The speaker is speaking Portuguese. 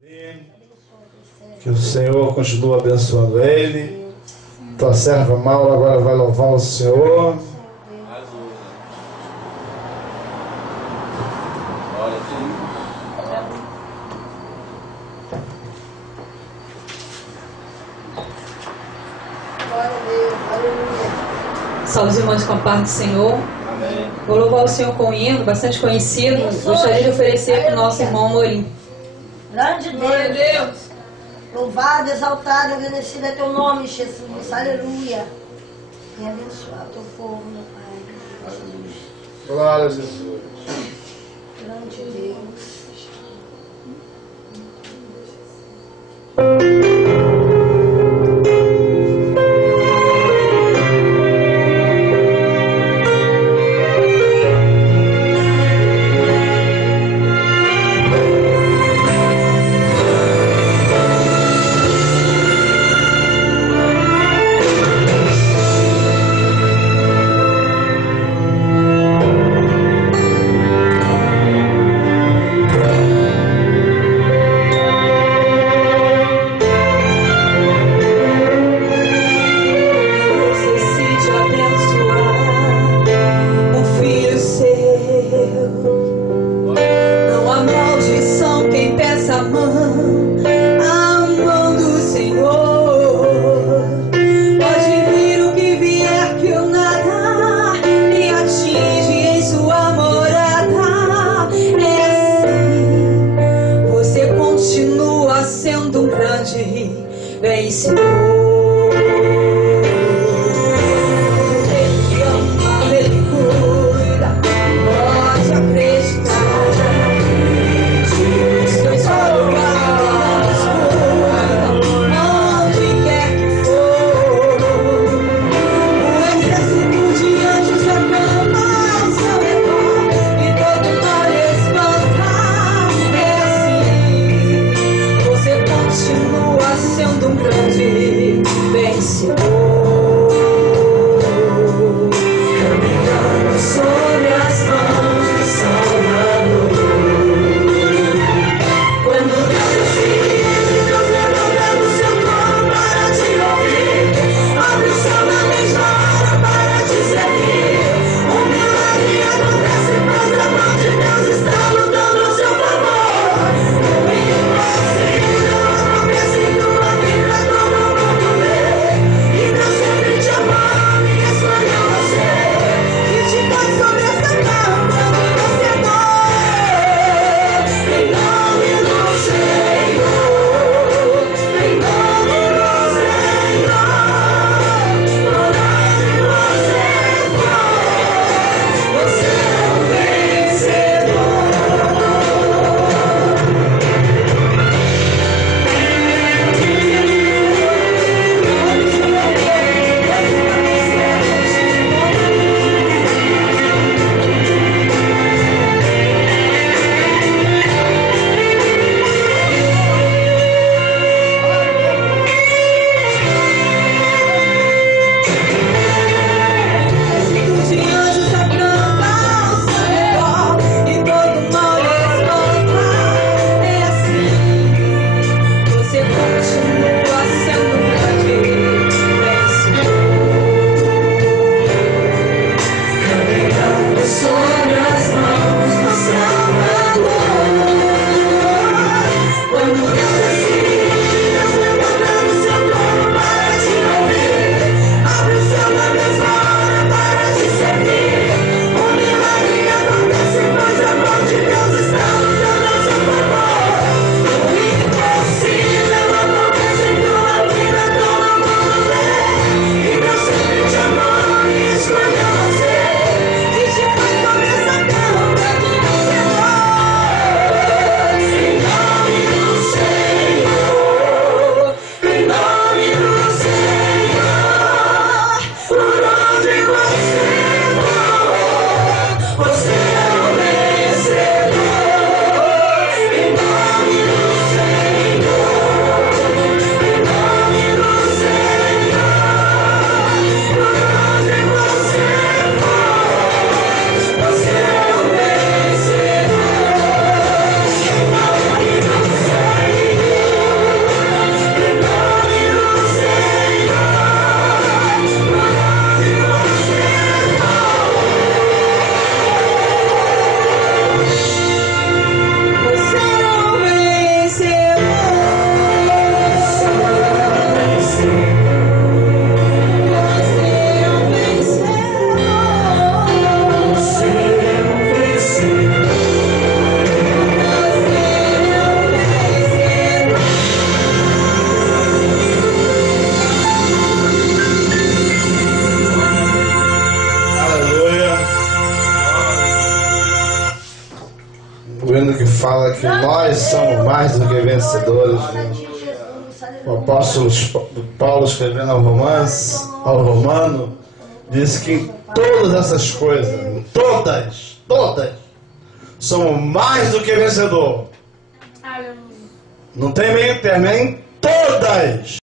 Que o Senhor continue abençoando ele. Tua serva Maura agora vai louvar o Senhor. Salve os irmãos com a paz do Senhor. Amém. Vou louvar o Senhor com um hino bastante conhecido. Gostaria de oferecer para o nosso irmão Morim. Grande Deus, louvado, exaltado, agradecido é teu nome, Jesus, aleluia. E abençoar teu povo, meu Pai. Glória a Jesus. Grande Deus. Sendo um grande hino que fala que nós somos mais do que vencedores. O apóstolo Paulo, escrevendo ao Romano, diz que todas essas coisas, todas, somos mais do que vencedor. Não tem meio termo, em todas.